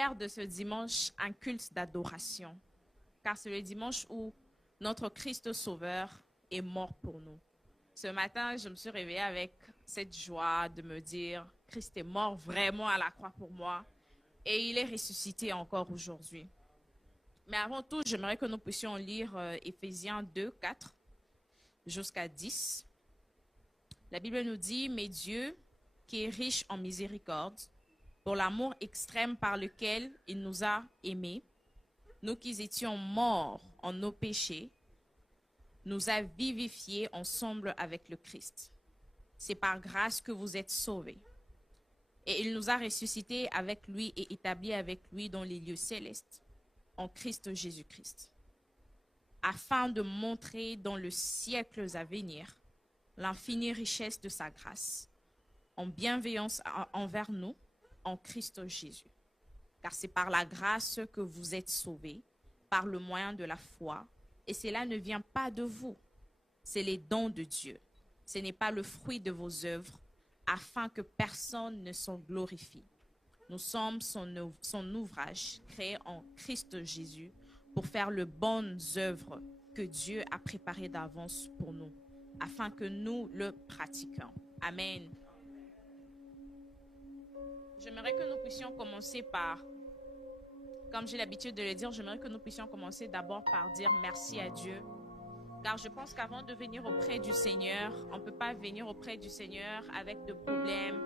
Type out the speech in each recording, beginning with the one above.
faire de ce dimanche un culte d'adoration, car c'est le dimanche où notre Christ Sauveur est mort pour nous. Ce matin, je me suis réveillée avec cette joie de me dire, Christ est mort vraiment à la croix pour moi et il est ressuscité encore aujourd'hui. Mais avant tout, j'aimerais que nous puissions lire Éphésiens 2, 4 jusqu'à 10. La Bible nous dit, mais Dieu, qui est riche en miséricorde, pour l'amour extrême par lequel il nous a aimés, nous qui étions morts en nos péchés, nous a vivifiés ensemble avec le Christ. C'est par grâce que vous êtes sauvés. Et il nous a ressuscités avec lui et établis avec lui dans les lieux célestes, en Christ Jésus-Christ, afin de montrer dans le siècle à venir l'infinie richesse de sa grâce, en bienveillance envers nous, en Christ Jésus. Car c'est par la grâce que vous êtes sauvés, par le moyen de la foi, et cela ne vient pas de vous, c'est les dons de Dieu. Ce n'est pas le fruit de vos œuvres, afin que personne ne s'en glorifie. Nous sommes son ouvrage, créé en Christ Jésus, pour faire les bonnes œuvres que Dieu a préparées d'avance pour nous, afin que nous le pratiquions. Amen. J'aimerais que nous puissions commencer par, comme j'ai l'habitude de le dire, j'aimerais que nous puissions commencer d'abord par dire merci à Dieu. Car je pense qu'avant de venir auprès du Seigneur, on ne peut pas venir auprès du Seigneur avec de problèmes,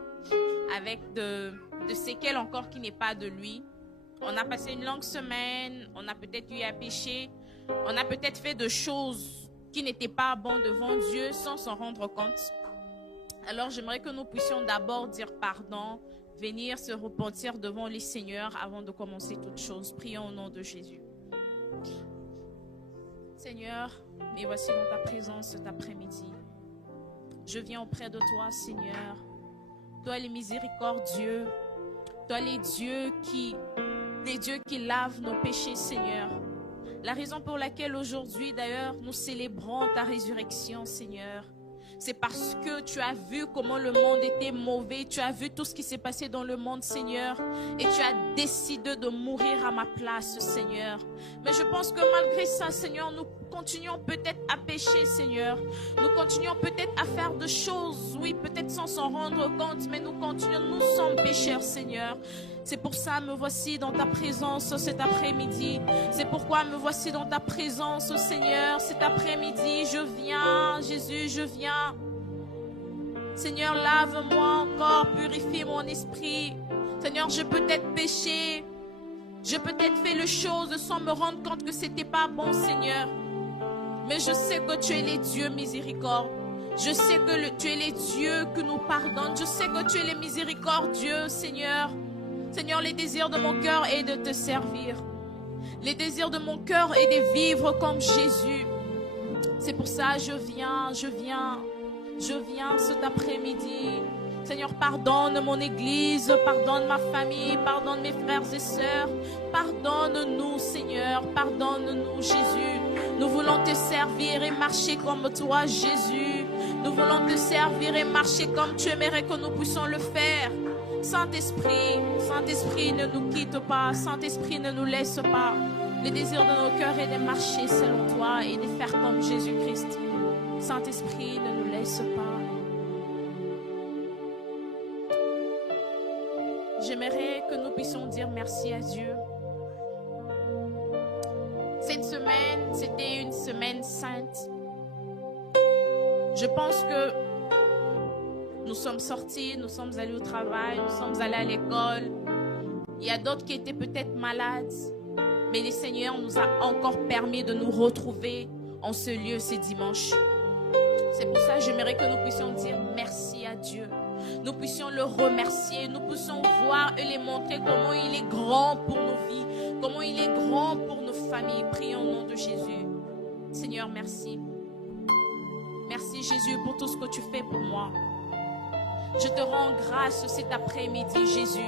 avec de séquelles encore qui n'est pas de lui. On a passé une longue semaine, on a peut-être eu à pécher, on a peut-être fait de choses qui n'étaient pas bonnes devant Dieu sans s'en rendre compte. Alors j'aimerais que nous puissions d'abord dire pardon, venir se repentir devant les Seigneurs avant de commencer toute chose. Prions au nom de Jésus. Seigneur, me voici dans ta présence cet après-midi. Je viens auprès de toi, Seigneur. Toi, les miséricordieux. Toi, les dieux qui lavent nos péchés, Seigneur. La raison pour laquelle aujourd'hui, d'ailleurs, nous célébrons ta résurrection, Seigneur, c'est parce que tu as vu comment le monde était mauvais. Tu as vu tout ce qui s'est passé dans le monde, Seigneur. Et tu as décidé de mourir à ma place, Seigneur. Mais je pense que malgré ça, Seigneur, nous continuons peut-être à pécher, Seigneur. Nous continuons peut-être à faire de choses, oui, peut-être sans s'en rendre compte. Mais nous continuons, nous sommes pécheurs, Seigneur. C'est pour ça, me voici dans ta présence cet après-midi. C'est pourquoi me voici dans ta présence, Seigneur, cet après-midi. Je viens, Jésus, je viens. Seigneur, lave-moi encore, purifie mon esprit. Seigneur, je peux peut-être péché. Je peux peut-être fait les choses sans me rendre compte que c'était pas bon, Seigneur. Mais je sais que tu es les dieux miséricordes. Je sais que tu es les dieux que nous pardonnent. Je sais que tu es les miséricordieux, Seigneur. Seigneur, les désirs de mon cœur est de te servir. Les désirs de mon cœur est de vivre comme Jésus. C'est pour ça je viens cet après-midi. Seigneur, pardonne mon église, pardonne ma famille, pardonne mes frères et sœurs. Pardonne-nous, Seigneur, pardonne-nous, Jésus. Nous voulons te servir et marcher comme toi, Jésus. Nous voulons te servir et marcher comme tu aimerais que nous puissions le faire. Saint-Esprit, Saint-Esprit, ne nous quitte pas. Saint-Esprit, ne nous laisse pas. Le désir de nos cœurs est de marcher selon toi et de faire comme Jésus-Christ. Saint-Esprit, ne nous laisse pas. J'aimerais que nous puissions dire merci à Dieu. Cette semaine, c'était une semaine sainte. Je pense que nous sommes sortis, nous sommes allés au travail, nous sommes allés à l'école. Il y a d'autres qui étaient peut-être malades, mais le Seigneur nous a encore permis de nous retrouver en ce lieu ce dimanche. C'est pour ça que j'aimerais que nous puissions dire merci à Dieu. Nous puissions le remercier, nous puissions voir et lui montrer comment il est grand pour nos vies, comment il est grand pour nos familles. Prions au nom de Jésus. Seigneur, merci. Merci Jésus pour tout ce que tu fais pour moi. Je te rends grâce cet après-midi, Jésus.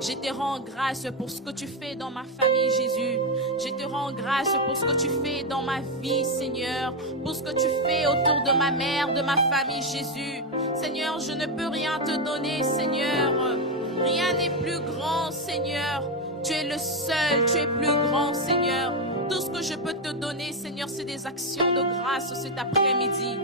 Je te rends grâce pour ce que tu fais dans ma famille, Jésus. Je te rends grâce pour ce que tu fais dans ma vie, Seigneur. Pour ce que tu fais autour de ma mère, de ma famille, Jésus. Seigneur, je ne peux rien te donner, Seigneur. Rien n'est plus grand, Seigneur. Tu es le seul, tu es plus grand, Seigneur. Tout ce que je peux te donner, Seigneur, c'est des actions de grâce cet après-midi.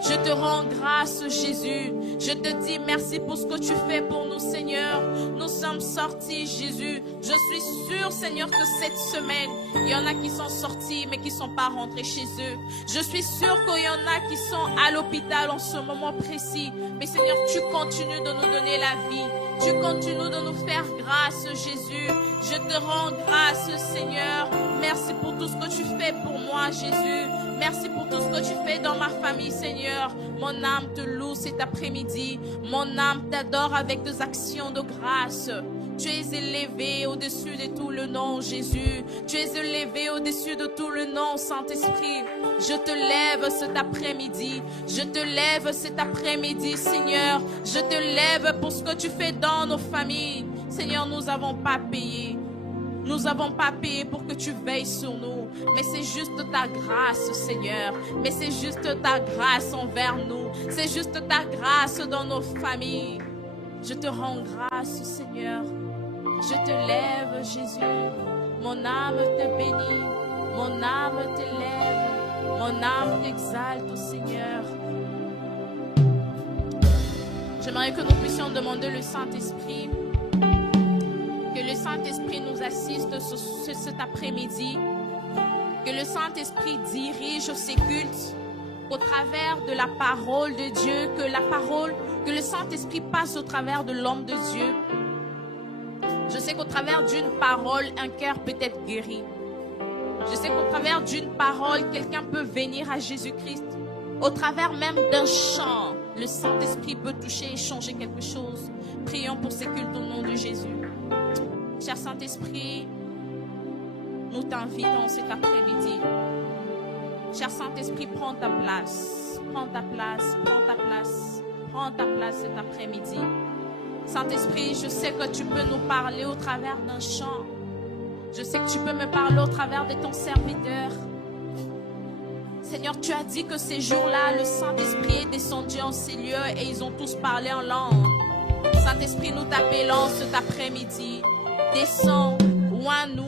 Je te rends grâce, Jésus. Je te dis merci pour ce que tu fais pour nous, Seigneur. Nous sommes sortis, Jésus. Je suis sûre, Seigneur, que cette semaine, il y en a qui sont sortis, mais qui ne sont pas rentrés chez eux. Je suis sûre qu'il y en a qui sont à l'hôpital en ce moment précis. Mais Seigneur, tu continues de nous donner la vie. Tu continues de nous faire grâce, Jésus. Je te rends grâce, Seigneur. Merci pour tout ce que tu fais pour moi, Jésus. Merci pour tout ce que tu fais dans ma famille, Seigneur. Mon âme te loue cet après-midi. Mon âme t'adore avec des actions de grâce. Tu es élevé au-dessus de tout le nom, Jésus. Tu es élevé au-dessus de tout le nom, Saint-Esprit. Je te lève cet après-midi. Je te lève cet après-midi, Seigneur. Je te lève pour ce que tu fais dans nos familles. Seigneur, nous n'avons pas payé. Nous n'avons pas payé pour que tu veilles sur nous. Mais c'est juste ta grâce, Seigneur. Mais c'est juste ta grâce envers nous. C'est juste ta grâce dans nos familles. Je te rends grâce, Seigneur. Je te lève, Jésus. Mon âme te bénit. Mon âme t'élève. Mon âme t'exalte, Seigneur. J'aimerais que nous puissions demander le Saint-Esprit. Que le Saint-Esprit nous assiste cet après-midi. Que le Saint-Esprit dirige ces cultes au travers de la parole de Dieu. Que le Saint-Esprit passe au travers de l'homme de Dieu. Je sais qu'au travers d'une parole, un cœur peut être guéri. Je sais qu'au travers d'une parole, quelqu'un peut venir à Jésus-Christ. Au travers même d'un chant, le Saint-Esprit peut toucher et changer quelque chose. Prions pour ces cultes au nom de Jésus. Cher Saint-Esprit, nous t'invitons cet après-midi. Cher Saint-Esprit, prends ta place. Prends ta place, prends ta place. Prends ta place cet après-midi. Saint-Esprit, je sais que tu peux nous parler au travers d'un chant. Je sais que tu peux me parler au travers de ton serviteur. Seigneur, tu as dit que ces jours-là, le Saint-Esprit est descendu en ces lieux et ils ont tous parlé en langue. Saint-Esprit, nous t'appelons cet après-midi. Descends, loin nous.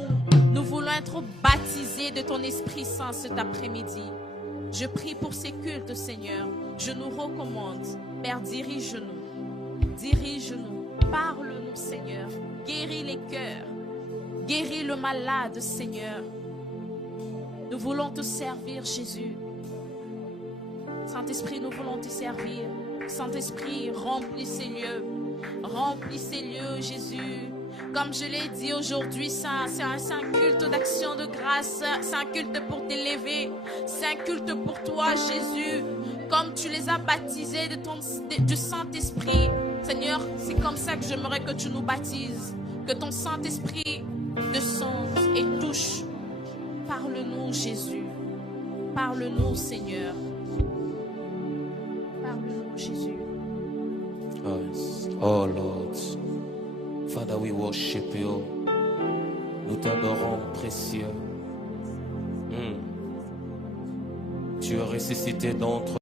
Nous voulons être baptisés de ton Esprit Saint cet après-midi. Je prie pour ces cultes, Seigneur. Je nous recommande. Père, dirige-nous. Dirige-nous. Parle-nous, Seigneur. Guéris les cœurs. Guéris le malade, Seigneur. Nous voulons te servir, Jésus. Saint-Esprit, nous voulons te servir. Saint-Esprit, remplis ces lieux. Remplis ces lieux, Jésus. Comme je l'ai dit aujourd'hui, c'est un culte d'action de grâce. C'est un culte pour t'élever. C'est un culte pour toi, Jésus. Comme tu les as baptisés du Saint-Esprit. Seigneur, c'est comme ça que j'aimerais que tu nous baptises. Que ton Saint-Esprit descende et touche. Parle-nous, Jésus. Parle-nous, Seigneur. Parle-nous, Jésus. Oh Lord, Father, we worship you. Nous t'adorons, précieux. Tu es ressuscité d'entre